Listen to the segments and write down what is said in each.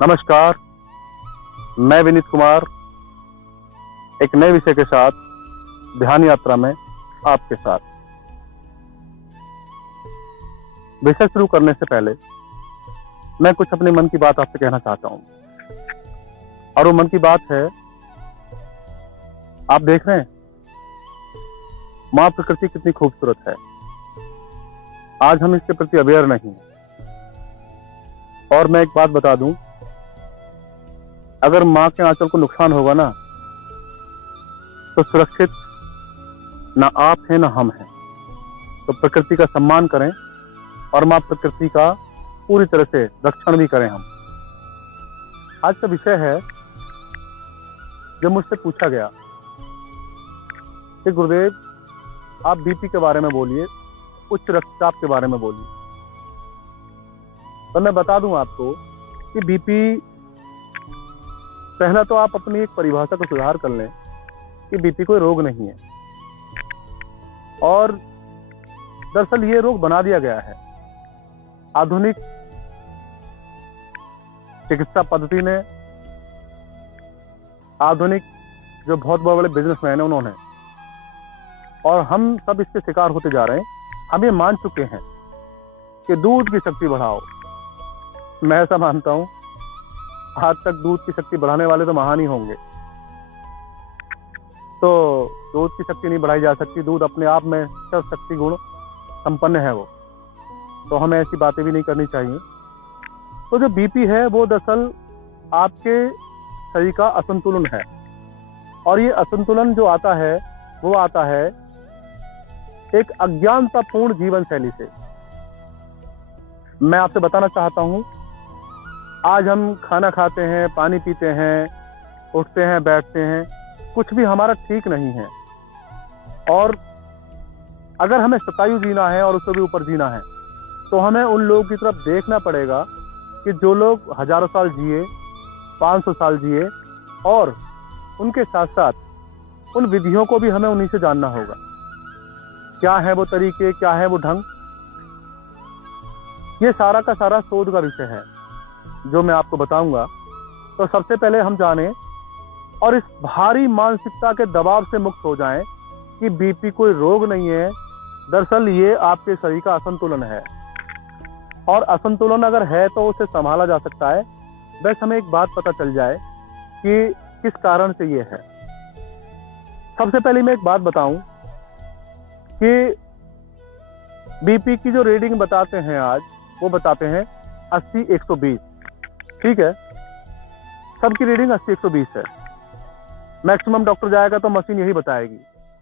नमस्कार, मैं विनीत कुमार एक नए विषय के साथ ध्यान यात्रा में आपके साथ। विषय शुरू करने से पहले मैं कुछ अपने मन की बात आपसे कहना चाहता हूं और वो मन की बात है, आप देख रहे हैं माँ प्रकृति कितनी खूबसूरत है। आज हम इसके प्रति अवेयर नहीं हैं। और मैं एक बात बता दूं, अगर माँ के आंचल को नुकसान होगा ना, तो सुरक्षित ना आप हैं ना हम हैं। तो प्रकृति का सम्मान करें और माँ प्रकृति का पूरी तरह से रक्षण भी करें हम। आज का विषय है, जब मुझसे पूछा गया कि गुरुदेव आप बीपी के बारे में बोलिए, उच्च रक्तचाप के बारे में बोलिए, तो मैं बता दूं आपको कि बीपी, पहला तो आप अपनी एक परिभाषा को सुधार कर लें कि बीपी कोई रोग नहीं है। और दरअसल ये रोग बना दिया गया है आधुनिक चिकित्सा पद्धति ने, आधुनिक जो बहुत बड़े बड़े बिजनेसमैन हैं उन्होंने, और हम सब इसके शिकार होते जा रहे हैं। हम ये मान चुके हैं कि दूध की शक्ति बढ़ाओ। मैं ऐसा मानता हूं, आज तक दूध की शक्ति बढ़ाने वाले तो महान ही होंगे। तो दूध की शक्ति नहीं बढ़ाई जा सकती, दूध अपने आप में सर्व शक्ति गुण संपन्न है वो, तो हमें ऐसी बातें भी नहीं करनी चाहिए। तो जो बीपी है वो दरअसल आपके शरीर का असंतुलन है, और ये असंतुलन जो आता है वो आता है एक अज्ञानतापूर्ण जीवन शैली से। मैं आपसे बताना चाहता हूं, आज हम खाना खाते हैं, पानी पीते हैं, उठते हैं, बैठते हैं, कुछ भी हमारा ठीक नहीं है। और अगर हमें शतायु जीना है और उससे भी ऊपर जीना है, तो हमें उन लोगों की तरफ देखना पड़ेगा कि जो लोग हजारों साल जिए, 500 साल जिए, और उनके साथ साथ उन विधियों को भी हमें उन्हीं से जानना होगा। क्या है वो तरीके, क्या है वो ढंग, ये सारा का सारा शोध का विषय है जो मैं आपको बताऊंगा। तो सबसे पहले हम जाने और इस भारी मानसिकता के दबाव से मुक्त हो जाएं कि बीपी कोई रोग नहीं है, दरअसल ये आपके शरीर का असंतुलन है। और असंतुलन अगर है तो उसे संभाला जा सकता है, बस हमें एक बात पता चल जाए कि किस कारण से ये है। सबसे पहले मैं एक बात बताऊं कि बीपी की जो रीडिंग बताते हैं आज, वो बताते हैं 80-120, ठीक है। सबकी रीडिंग 80-120 है। मैक्सिमम डॉक्टर जाएगा तो मशीन यही बताएगी।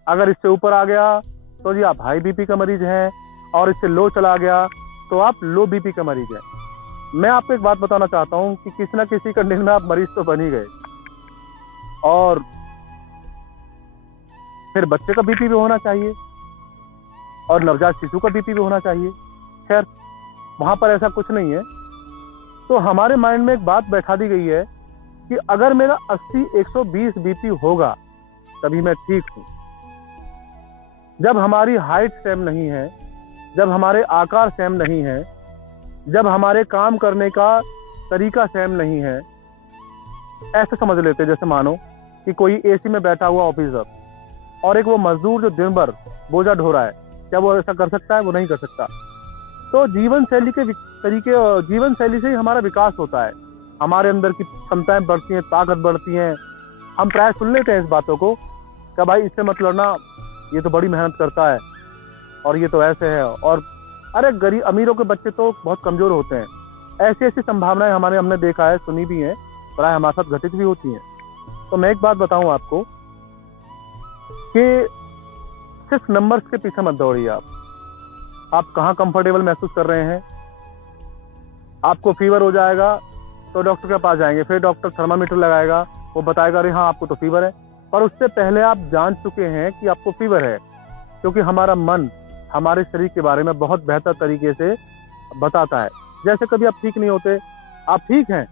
अगर इससे ऊपर आ गया तो जी आप हाई बीपी का मरीज हैं, और इससे लो चला गया तो आप लो बीपी का मरीज हैं। मैं आपको एक बात बताना चाहता हूं कि किसी ना किसी कंडीशन में आप मरीज तो बन ही गए। और फिर बच्चे का बीपी भी होना चाहिए और नवजात शिशु का बीपी भी होना चाहिए। खैर, वहां पर ऐसा कुछ नहीं है। तो हमारे माइंड में एक बात बैठा दी गई है कि अगर मेरा 80-120 बीपी होगा तभी मैं ठीक हूं। जब हमारी हाइट सेम नहीं है, जब हमारे आकार सेम नहीं है, जब हमारे काम करने का तरीका सेम नहीं है, ऐसे समझ लेते जैसे मानो कि कोई एसी में बैठा हुआ ऑफिसर और एक वो मजदूर जो दिन भर बोझा ढो रहा है, क्या वो ऐसा कर सकता है? वो नहीं कर सकता। तो जीवन शैली के तरीके, जीवन शैली से ही हमारा विकास होता है, हमारे अंदर की क्षमताएं बढ़ती हैं, ताकत बढ़ती हैं। हम प्राय सुन लेते हैं इस बातों को कि भाई इससे मत लड़ना, ये तो बड़ी मेहनत करता है और ये तो ऐसे है, और अरे गरीब अमीरों के बच्चे तो बहुत कमजोर होते हैं। ऐसी ऐसी संभावनाएं हमने देखा है, सुनी भी है, प्राय हमारे साथ घटित भी होती हैं। तो मैं एक बात बताऊं आपको कि सिर्फ नंबर्स के पीछे मत दौड़िए। आप कहाँ कंफर्टेबल महसूस कर रहे हैं? आपको फीवर हो जाएगा तो डॉक्टर के पास जाएंगे, फिर डॉक्टर थर्मामीटर लगाएगा, वो बताएगा अरे हाँ आपको तो फीवर है, पर उससे पहले आप जान चुके हैं कि आपको फीवर है, क्योंकि हमारा मन हमारे शरीर के बारे में बहुत बेहतर तरीके से बताता है। जैसे कभी आप ठीक नहीं होते, आप ठीक हैं,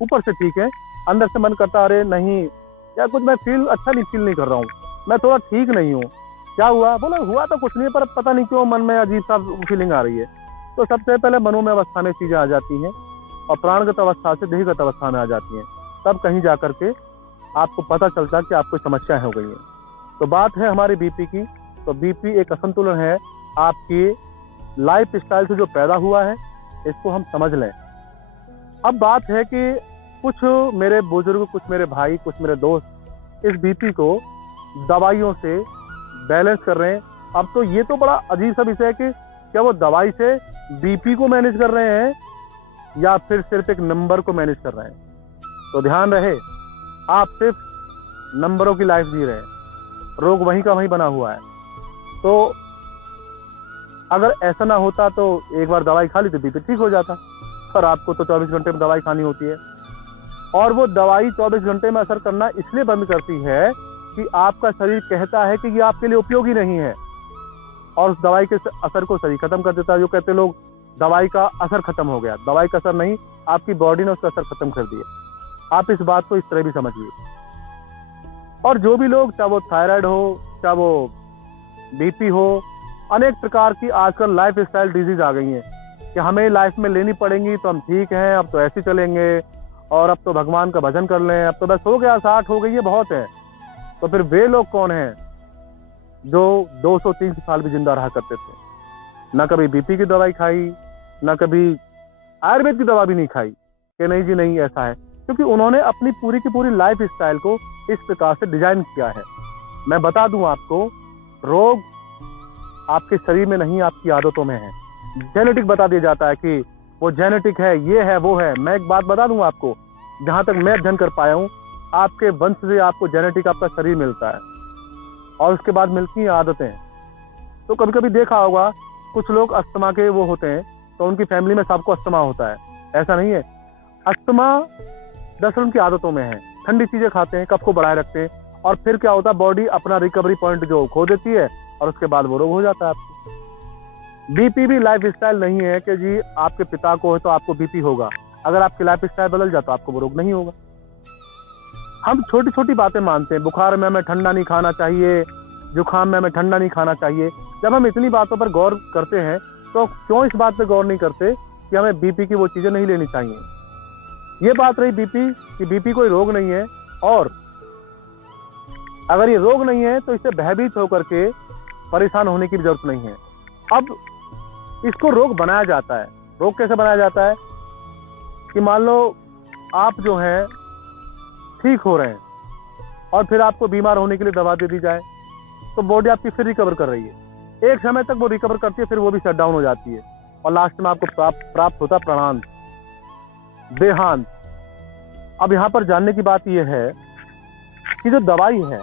ऊपर से ठीक है, अंदर से मन करता अरे नहीं यार, कुछ मैं फील नहीं कर रहा हूँ, मैं थोड़ा ठीक नहीं हूँ, क्या हुआ? बोला हुआ तो कुछ नहीं, पर पता नहीं क्यों मन में अजीब सा फीलिंग आ रही है। तो सबसे पहले मनोमय अवस्था में चीजें आ जाती हैं। और प्राणगत अवस्था से देहगत अवस्था में आ जाती हैं। तब कहीं जा करके आपको पता चलता है कि आपको समस्या हो गई है। तो बात है हमारे बीपी की। तो बीपी एक असंतुलन है आपकी लाइफ स्टाइल से जो पैदा हुआ है, इसको हम समझ लें। अब बात है कि कुछ मेरे बुजुर्ग, कुछ मेरे भाई, कुछ मेरे दोस्त इस बीपी को दवाइयों से बैलेंस कर रहे हैं। अब तो ये तो बड़ा अजीब सा विषय है कि क्या वो दवाई से बीपी को मैनेज कर रहे हैं या फिर सिर्फ एक नंबर को मैनेज कर रहे हैं। तो ध्यान रहे, आप सिर्फ नंबरों की लाइफ जी रहे हैं, रोग वहीं का वहीं बना हुआ है। तो अगर ऐसा ना होता तो एक बार दवाई खा ली तो बीपी ठीक हो जाता, पर आपको तो 24 घंटे में दवाई खानी होती है। और वो दवाई 24 घंटे में असर करना इसलिए बंद करती है कि आपका शरीर कहता है कि ये आपके लिए उपयोगी नहीं है, और उस दवाई के असर को शरीर खत्म कर देता है। जो कहते लोग दवाई का असर खत्म हो गया, दवाई का असर नहीं, आपकी बॉडी ने उसका असर खत्म कर दिया। आप इस बात को इस तरह भी समझिए। और जो भी लोग, चाहे वो थायराइड हो, चाहे वो बीपी हो, अनेक प्रकार की आजकल लाइफ स्टाइल डिजीज आ गई हैं कि हमें लाइफ में लेनी पड़ेंगी तो हम ठीक हैं, अब तो ऐसे चलेंगे, और अब तो भगवान का भजन कर लें, अब तो बस हो गया, 60 हो गई है, बहुत है। तो फिर वे लोग कौन हैं जो 200-300 साल भी जिंदा रहा करते थे, ना कभी बीपी की दवाई खाई, ना कभी आयुर्वेद की दवा भी नहीं खाई कि नहीं जी नहीं ऐसा है, क्योंकि उन्होंने अपनी पूरी की पूरी लाइफ स्टाइल को इस प्रकार से डिजाइन किया है। मैं बता दूं आपको, रोग आपके शरीर में नहीं, आपकी आदतों में है। जेनेटिक बता दिया जाता है कि वो जेनेटिक है, ये है, वो है। मैं एक बात बता दूं आपको, जहां तक मैं अध्ययन कर पाया हूं, आपके वंश से आपको जेनेटिक आपका शरीर मिलता है, और उसके बाद मिलती हैं आदतें। तो कभी कभी देखा होगा कुछ लोग अस्थमा के वो होते हैं, तो उनकी फैमिली में सबको अस्थमा होता है, ऐसा नहीं है। अस्थमा दरअसल उनकी आदतों में है, ठंडी चीजें खाते हैं, कफ को बढ़ाए रखते हैं, और फिर क्या होता है, बॉडी अपना रिकवरी पॉइंट जो खो देती है, और उसके बाद वो रोग हो जाता है आपको। बीपी भी लाइफ स्टाइल नहीं है कि जी आपके पिता को है तो आपको बीपी होगा। अगर आपकी लाइफ स्टाइल बदल जाए तो आपको वो रोग नहीं होगा। हम छोटी छोटी बातें मानते हैं, बुखार में हमें ठंडा नहीं खाना चाहिए, जुकाम में हमें ठंडा नहीं खाना चाहिए। जब हम इतनी बातों पर गौर करते हैं तो क्यों इस बात पर गौर नहीं करते कि हमें बीपी की वो चीजें नहीं लेनी चाहिए। ये बात रही बीपी कि बीपी कोई रोग नहीं है, और अगर ये रोग नहीं है तो इससे भयभीत होकर के परेशान होने की भी जरूरत नहीं है। अब इसको रोग बनाया जाता है। रोग कैसे बनाया जाता है कि मान लो आप जो है ठीक हो रहे हैं, और फिर आपको बीमार होने के लिए दवा दे दी जाए, तो बॉडी आपकी फिर रिकवर कर रही है। एक समय तक वो रिकवर करती है, फिर वो भी शट डाउन हो जाती है, और लास्ट में आपको प्राप्त होता प्राणांत, देहांत। अब यहाँ पर जानने की बात यह है कि जो दवाई है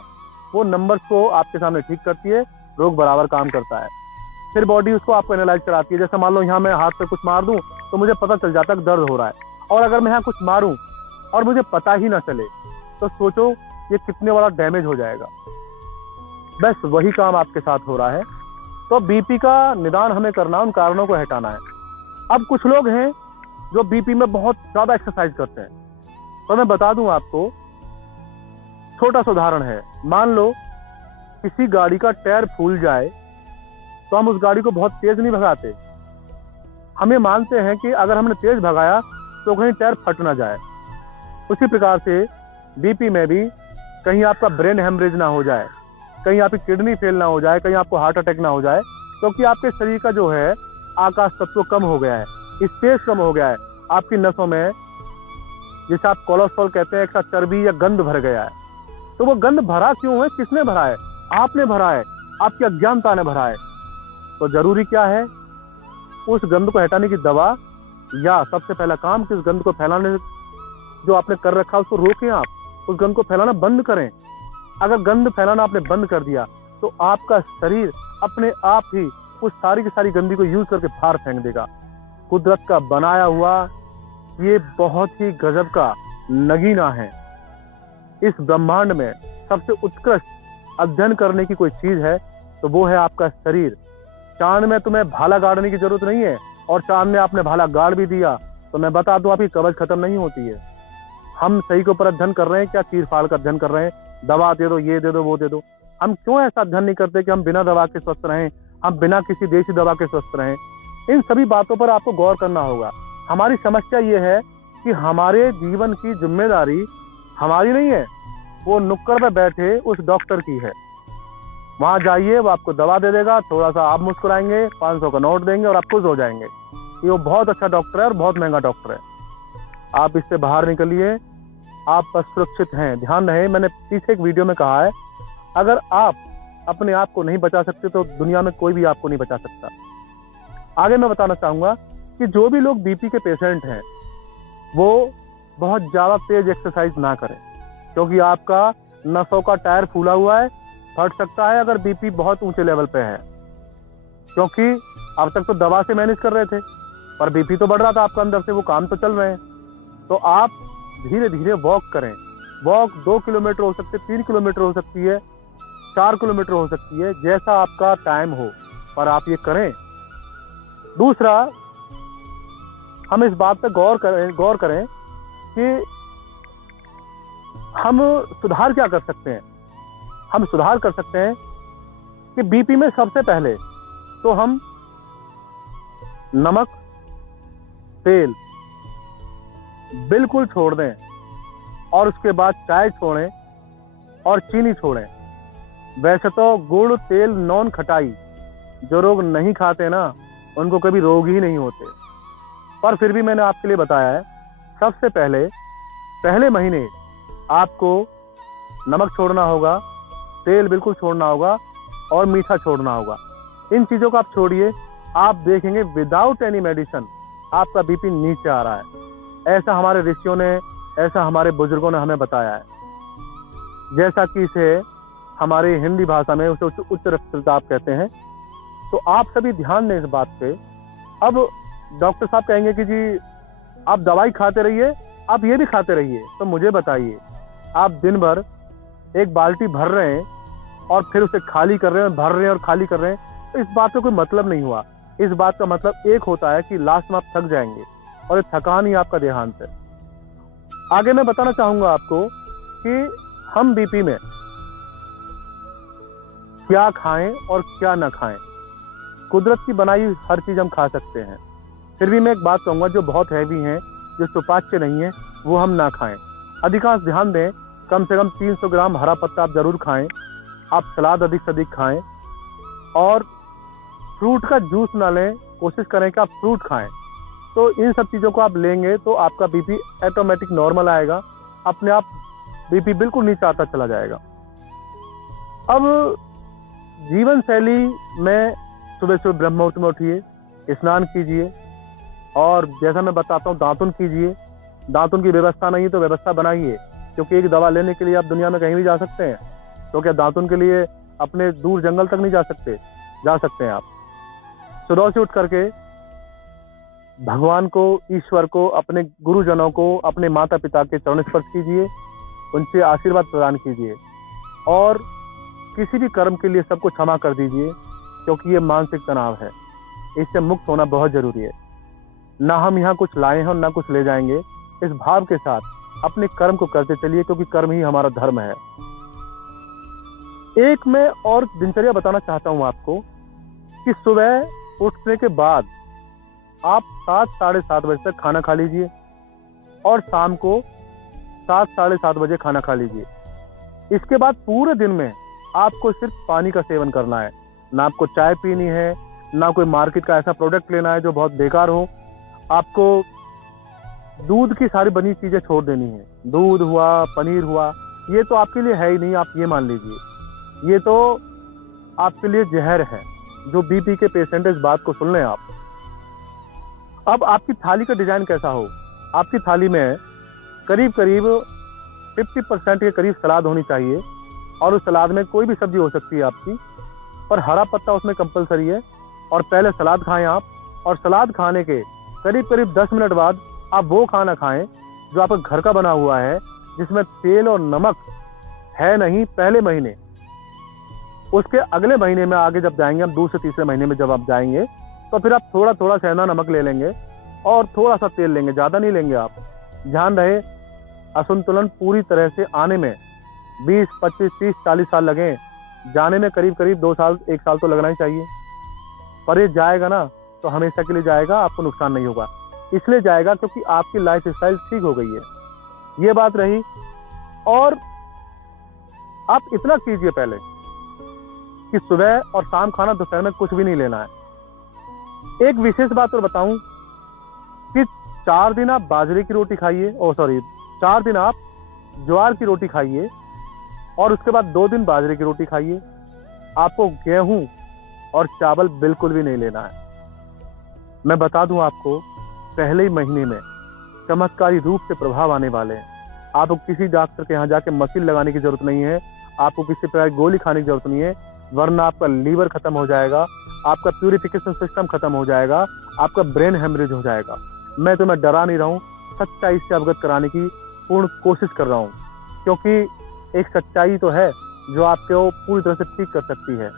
वो नंबर्स को आपके सामने ठीक करती है, रोग बराबर काम करता है। फिर बॉडी उसको आपको एनालाइज कराती है। जैसे मान लो यहाँ मैं हाथ पे कुछ मार दूं तो मुझे पता चल जाता है कि दर्द हो रहा है, और अगर मैं यहाँ कुछ मारूं और मुझे पता ही ना चले तो सोचो ये कितने बड़ा डैमेज हो जाएगा। बस वही काम आपके साथ हो रहा है। तो बीपी का निदान हमें करना, उन कारणों को हटाना है। अब कुछ लोग हैं जो बीपी में बहुत ज्यादा एक्सरसाइज करते हैं, तो मैं बता दूं आपको, छोटा सा उदाहरण है। मान लो किसी गाड़ी का टायर फूल जाए तो हम उस गाड़ी को बहुत तेज नहीं भगाते, हम ये मानते हैं कि अगर हमने तेज भगाया तो कहीं टायर फट ना जाए। उसी प्रकार से बीपी में भी कहीं आपका ब्रेन हेमरेज ना हो जाए, कहीं आपकी किडनी फेल ना हो जाए, कहीं आपको हार्ट अटैक ना हो जाए, क्योंकि आपके शरीर का जो है आकाश तत्व कम हो गया है, स्पेस कम हो गया है। आपकी नसों में जिसे आप कोलेस्ट्रॉल कहते हैं, एक साथ चर्बी या गंध भर गया है। तो वो गंध भरा क्यों है? किसने भरा है? आपने भरा है, आपकी अज्ञानता ने भरा है। तो जरूरी क्या है? उस गंध को हटाने की दवा, या सबसे पहला काम कि उस गंध को फैलाने जो आपने कर रखा उसको रोकें, आप उस गंध को फैलाना बंद करें। अगर गंध फैलाना आपने बंद कर दिया तो आपका शरीर अपने आप ही उस सारी की सारी गंदगी को यूज करके बाहर फेंक देगा। कुदरत का बनाया हुआ ये बहुत ही गजब का नगीना है। इस ब्रह्मांड में सबसे उत्कृष्ट अध्ययन करने की कोई चीज है तो वो है आपका शरीर। चांद में तुम्हें भाला गाड़ने की जरूरत नहीं है, और चांद में आपने भाला गाड़ भी दिया तो मैं बता दूं आपकी कवच खत्म नहीं होती है। हम सही के ऊपर अध्ययन कर रहे हैं क्या चीर फाड़ का अध्ययन कर रहे हैं? दवा दे दो, ये दे दो, वो दे दो। हम क्यों ऐसा अध्ययन नहीं करते कि हम बिना दवा के स्वस्थ रहें, हम बिना किसी देसी दवा के स्वस्थ रहें? इन सभी बातों पर आपको गौर करना होगा। हमारी समस्या ये है कि हमारे जीवन की जिम्मेदारी हमारी नहीं है, वो नुक्कड़ पे बैठे उस डॉक्टर की है। वहां जाइए, वो आपको दवा दे देगा, थोड़ा सा आप मुस्कुराएंगे, 500 का नोट देंगे और आप खुश हो जाएंगे। ये वो बहुत अच्छा डॉक्टर है और बहुत महंगा डॉक्टर है। आप इससे बाहर निकलिए, आप बस सुरक्षित हैं। ध्यान रहे, मैंने पीछे एक वीडियो में कहा है, अगर आप अपने आप को नहीं बचा सकते तो दुनिया में कोई भी आपको नहीं बचा सकता। आगे मैं बताना चाहूंगा कि जो भी लोग बीपी के पेशेंट हैं वो बहुत ज्यादा तेज एक्सरसाइज ना करें, क्योंकि आपका नसों का टायर फूला हुआ है, फट सकता है अगर बीपी बहुत ऊंचे लेवल पे है। क्योंकि अब तक तो दवा से मैनेज कर रहे थे, पर बीपी तो बढ़ रहा था आपका अंदर से, वो काम तो चल रहे हैं। तो आप धीरे धीरे वॉक करें। वॉक 2 किलोमीटर हो सकती है, 3 किलोमीटर हो सकती है, 4 किलोमीटर हो सकती है, जैसा आपका टाइम हो, पर आप ये करें। दूसरा, हम इस बात पर गौर करें कि हम सुधार क्या कर सकते हैं। हम सुधार कर सकते हैं कि बीपी में सबसे पहले तो हम नमक, तेल बिल्कुल छोड़ दें, और उसके बाद चाय छोड़ें और चीनी छोड़ें। वैसे तो गुड़, तेल, नॉन, खटाई, जो लोग नहीं खाते ना, उनको कभी रोग ही नहीं होते, पर फिर भी मैंने आपके लिए बताया है। सबसे पहले महीने आपको नमक छोड़ना होगा, तेल बिल्कुल छोड़ना होगा और मीठा छोड़ना होगा। इन चीज़ों को आप छोड़िए, आप देखेंगे विदाउट एनी मेडिसिन आपका बीपी नीचे आ रहा है। ऐसा हमारे ऋषियों ने, ऐसा हमारे बुजुर्गों ने हमें बताया है। जैसा कि इसे हमारी हिंदी भाषा में उसे उच्च रक्तचाप कहते हैं। तो आप सभी ध्यान दें इस बात पे। अब डॉक्टर साहब कहेंगे कि जी आप दवाई खाते रहिए, आप ये भी खाते रहिए, तो मुझे बताइए, आप दिन भर एक बाल्टी भर रहे हैं और फिर उसे खाली कर रहे हैं, भर रहे हैं और खाली कर रहे हैं, तो इस बात का कोई मतलब नहीं हुआ। इस बात का मतलब एक होता है कि लास्ट में आप थक जाएंगे, और ये थकान ही आपका देहांत है। आगे मैं बताना चाहूंगा आपको कि हम बीपी में क्या खाएं और क्या ना खाएं। कुदरत की बनाई हुई हर चीज हम खा सकते हैं, फिर भी मैं एक बात कहूंगा, जो बहुत हैवी हैं, जो सुपाच्य नहीं है, वो हम ना खाएं। अधिकांश ध्यान दें, कम से कम 300 ग्राम हरा पत्ता आप जरूर खाएं। आप सलाद अधिक से अधिक खाएं और फ्रूट का जूस ना लें, कोशिश करें कि आप फ्रूट खाएं। तो इन सब चीज़ों को आप लेंगे तो आपका बीपी ऑटोमेटिक नॉर्मल आएगा, अपने आप बीपी बिल्कुल नीचे आता चला जाएगा। अब जीवन शैली में सुबह सुबह ब्रह्म मुहूर्त में उठिए, स्नान कीजिए, और जैसा मैं बताता हूँ दातुन कीजिए। दातुन की व्यवस्था नहीं है तो व्यवस्था बनाइए, क्योंकि एक दवा लेने के लिए आप दुनिया में कहीं भी जा सकते हैं, तो क्या दातुन के लिए अपने दूर जंगल तक नहीं जा सकते? जा सकते हैं आप। सुबह से उठ करके भगवान को, ईश्वर को, अपने गुरुजनों को, अपने माता पिता के चरण स्पर्श कीजिए, उनसे आशीर्वाद प्रदान कीजिए, और किसी भी कर्म के लिए सबको क्षमा कर दीजिए, क्योंकि ये मानसिक तनाव है, इससे मुक्त होना बहुत जरूरी है। ना हम यहाँ कुछ लाए हैं और ना कुछ ले जाएंगे। इस भाव के साथ अपने कर्म को करते चलिए, क्योंकि कर्म ही हमारा धर्म है। एक मैं और दिनचर्या बताना चाहता हूँ आपको कि सुबह उठने के बाद आप 7 साढ़े 7 बजे तक खाना खा लीजिए, और शाम को 7 साढ़े 7 बजे खाना खा लीजिए। इसके बाद पूरे दिन में आपको सिर्फ पानी का सेवन करना है। ना आपको चाय पीनी है, ना कोई मार्केट का ऐसा प्रोडक्ट लेना है जो बहुत बेकार हो। आपको दूध की सारी बनी चीजें छोड़ देनी है। दूध हुआ, पनीर हुआ, ये तो आपके लिए है ही नहीं, आप ये मान लीजिए। ये तो आपके लिए जहर है। जो बीपी के पेशेंट है, इस बात को सुन लें आप। अब आपकी थाली का डिजाइन कैसा हो? आपकी थाली में करीब करीब 50% के करीब सलाद होनी चाहिए, और उस सलाद में कोई भी सब्जी हो सकती है आपकी, पर हरा पत्ता उसमें कंपलसरी है। और पहले सलाद खाएं आप, और सलाद खाने के करीब करीब 10 मिनट बाद आप वो खाना खाएं जो आपका घर का बना हुआ है, जिसमें तेल और नमक है नहीं पहले महीने। उसके अगले महीने में आगे जब जाएंगे हम, दूसरे तीसरे महीने में जब आप जाएंगे, तो फिर आप थोड़ा थोड़ा सेंधा नमक ले लेंगे और थोड़ा सा तेल लेंगे, ज़्यादा नहीं लेंगे आप। ध्यान रहे, असंतुलन पूरी तरह से आने में 20, 25, 30, 40 साल लगे, जाने में करीब करीब 2 साल 1 साल तो लगना ही चाहिए। पर ये जाएगा ना तो हमेशा के लिए जाएगा, आपको नुकसान नहीं होगा। इसलिए जाएगा क्योंकि आपकी लाइफ स्टाइल ठीक हो गई है। ये बात रही। और आप इतना कीजिए पहले कि सुबह और शाम खाना, दोपहर में कुछ भी नहीं लेना है। एक विशेष बात और बताऊं कि 4 दिन आप बाजरे की रोटी खाइए, 4 दिन आप ज्वार की रोटी खाइए और उसके बाद 2 दिन बाजरे की रोटी खाइए। आपको गेहूं और चावल बिल्कुल भी नहीं लेना है। मैं बता दूं आपको, पहले ही महीने में चमत्कारी रूप से प्रभाव आने वाले हैं। आपको किसी डॉक्टर के यहाँ जाके मशीन लगाने की जरूरत नहीं है, आपको किसी प्रकार की गोली खाने की जरूरत नहीं है, वरना आपका लीवर खत्म हो जाएगा, आपका प्यूरिफिकेशन सिस्टम खत्म हो जाएगा, आपका ब्रेन हेमरेज हो जाएगा। मैं तुम्हें डरा नहीं रहा हूँ, सच्चाई से अवगत कराने की पूर्ण कोशिश कर रहा हूँ, क्योंकि एक सच्चाई तो है जो आपको पूरी तरह से ठीक कर सकती है।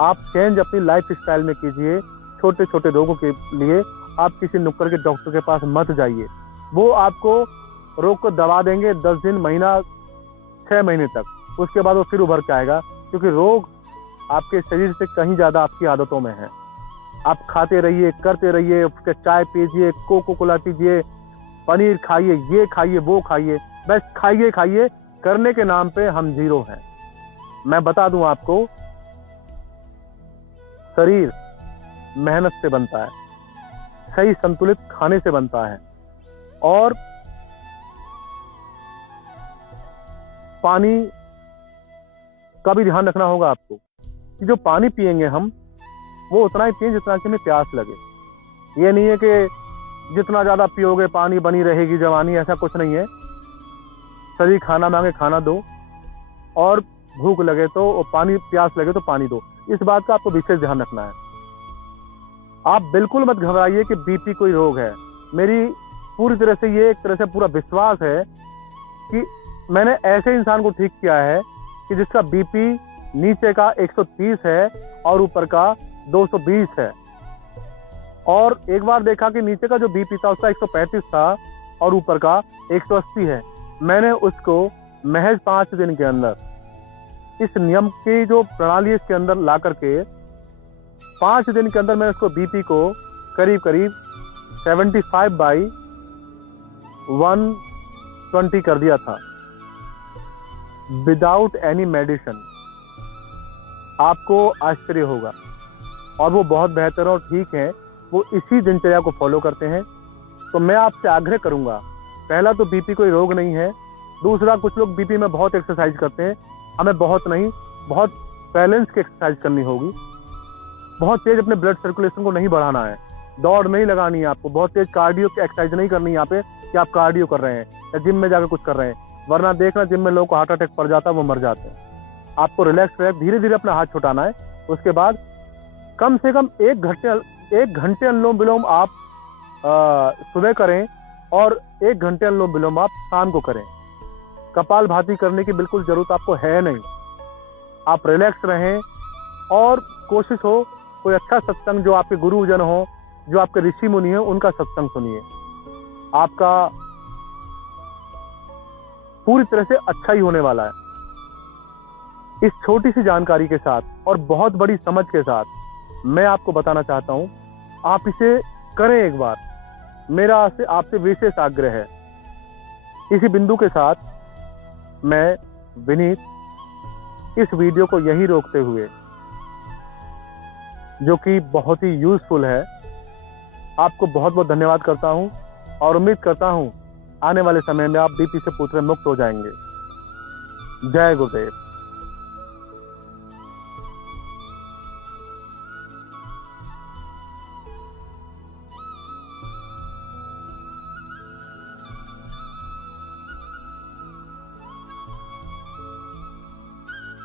आप चेंज अपनी लाइफ स्टाइल में कीजिए। छोटे छोटे रोगों के लिए आप किसी नुक्कड़ के डॉक्टर के पास मत जाइए, वो आपको रोग को दबा देंगे 10 दिन, महीना, 6 महीने तक। उसके बाद वो फिर उभर के आएगा, क्योंकि रोग आपके शरीर से कहीं ज्यादा आपकी आदतों में है। आप खाते रहिए, करते रहिए, उसके चाय पीजिए, कोको कोला पीजिए, पनीर खाइए, ये खाइए, वो खाइए, बस खाइए खाइए। करने के नाम पे हम जीरो हैं। मैं बता दूं आपको, शरीर मेहनत से बनता है, सही संतुलित खाने से बनता है, और पानी का भी ध्यान रखना होगा आपको कि जो पानी पिएंगे हम, वो उतना ही पिए जितना कि हमें प्यास लगे। ये नहीं है कि जितना ज्यादा पियोगे पानी बनी रहेगी जवानी, ऐसा कुछ नहीं है। शरीर खाना मांगे खाना दो, और भूख लगे तो पानी, प्यास लगे तो पानी दो। इस बात का आपको विशेष ध्यान रखना है। आप बिल्कुल मत घबराइए कि बीपी कोई रोग है। मेरी पूरी तरह से ये एक तरह से पूरा विश्वास है कि मैंने ऐसे इंसान को ठीक किया है कि जिसका बीपी नीचे का 130 है और ऊपर का 220 है। और एक बार देखा कि नीचे का जो बीपी था उसका 135 था और ऊपर का 180 है। मैंने उसको महज 5 दिन के अंदर, इस नियम की जो प्रणाली इसके अंदर ला करके 5 दिन के अंदर मैंने उसको बीपी को करीब करीब 75/120 कर दिया था, विदाउट एनी मेडिसिन। आपको आश्चर्य होगा, और वो बहुत बेहतर और ठीक है, वो इसी दिनचर्या को फॉलो करते हैं। तो मैं आपसे आग्रह करूंगा, पहला तो बीपी कोई रोग नहीं है। दूसरा, कुछ लोग बीपी में बहुत एक्सरसाइज करते हैं, हमें बहुत नहीं, बहुत बैलेंस की एक्सरसाइज करनी होगी। बहुत तेज अपने ब्लड सर्कुलेशन को नहीं बढ़ाना है, दौड़ नहीं लगानी है आपको, बहुत तेज कार्डियो की एक्सरसाइज नहीं करनी है यहाँ पे कि आप कार्डियो कर रहे हैं या जिम में जाकर कुछ कर रहे हैं, वरना देखना जिम में लोगों को हार्ट अटैक पड़ जाता है, वो मर जाते हैं। आपको रिलैक्स धीरे धीरे अपना हाथ छुटाना है। उसके बाद कम से कम 1 घंटे अनुलोम विलोम आप सुबह करें और 1 घंटे अनुलोम विलोम आप शाम को करें। कपालभाति करने की बिल्कुल जरूरत आपको है नहीं। आप रिलैक्स रहें और कोशिश हो कोई अच्छा सत्संग, जो आपके गुरुजन हो, जो आपके ऋषि मुनि हो, उनका सत्संग सुनिए। आपका पूरी तरह से अच्छा ही होने वाला है। इस छोटी सी जानकारी के साथ और बहुत बड़ी समझ के साथ मैं आपको बताना चाहता हूं, आप इसे करें एक बार। मेरा आपसे विशेष आग्रह है। इसी बिंदु के साथ मैं विनीत इस वीडियो को यहीं रोकते हुए, जो कि बहुत ही यूजफुल है, आपको बहुत बहुत धन्यवाद करता हूं और उम्मीद करता हूं आने वाले समय में आप बीपी से पूरी तरह मुक्त हो जाएंगे। जय गुरुदेव।